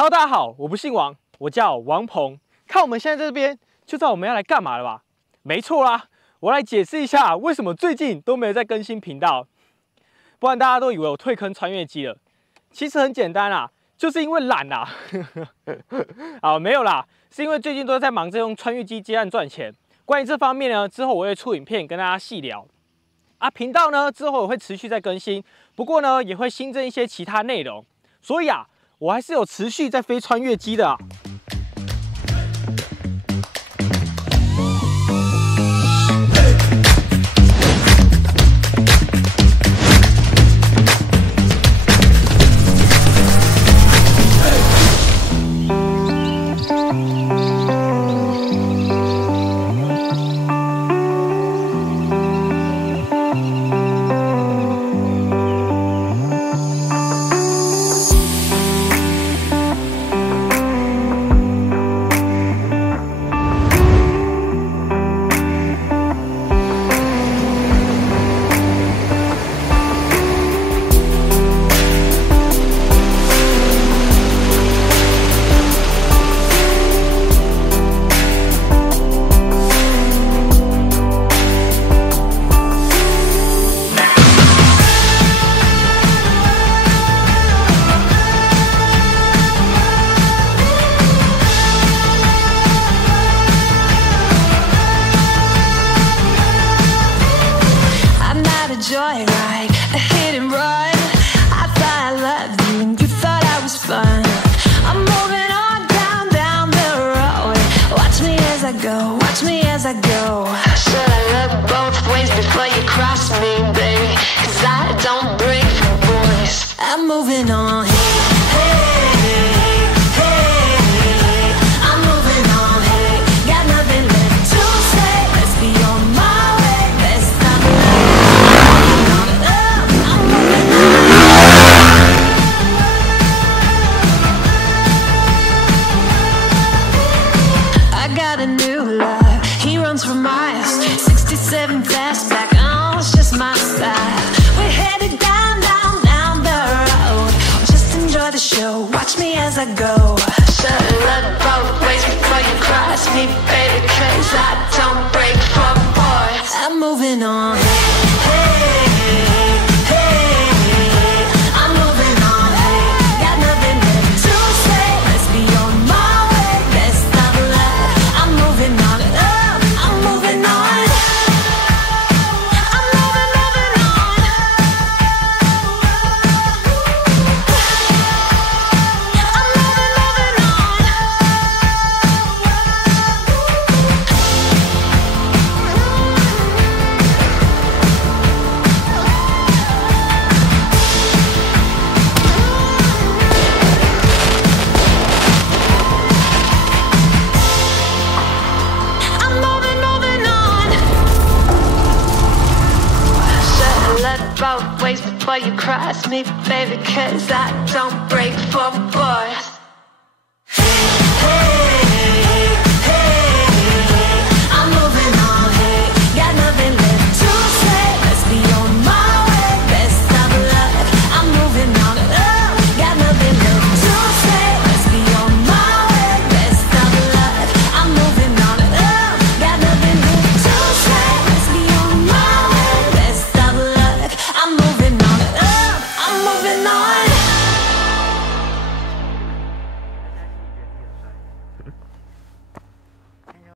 Hello， 大家好，我不姓王，我叫王鹏。看我们现在在这边，就知道我们要来干嘛了吧？没错啦，我来解释一下为什么最近都没有在更新频道。不然大家都以为我退坑穿越机了。其实很简单啦，就是因为懒啦。啊，没有啦，是因为最近都在忙着用穿越机接案赚钱。关于这方面呢，之后我会出影片跟大家细聊。啊，频道呢之后也会持续在更新，不过呢也会新增一些其他内容。所以啊，我还是有持续在飞穿越机的啊。Joyride, a hit and run. I thought I loved you and you thought I was fun. I'm moving on down the road. Watch me as I go, watch me as I go. Should I look both ways before you cross me, baby? 'Cause I don't break for boys. I'm moving on. Fastback, oh, it's just my style. We're headed down the road. Just enjoy the show, watch me as I go. Should look both ways before you cross me, baby, 'cause I don't break for boys. I'm moving on. Both ways before you cross me, baby, 'cause I don't break for boys.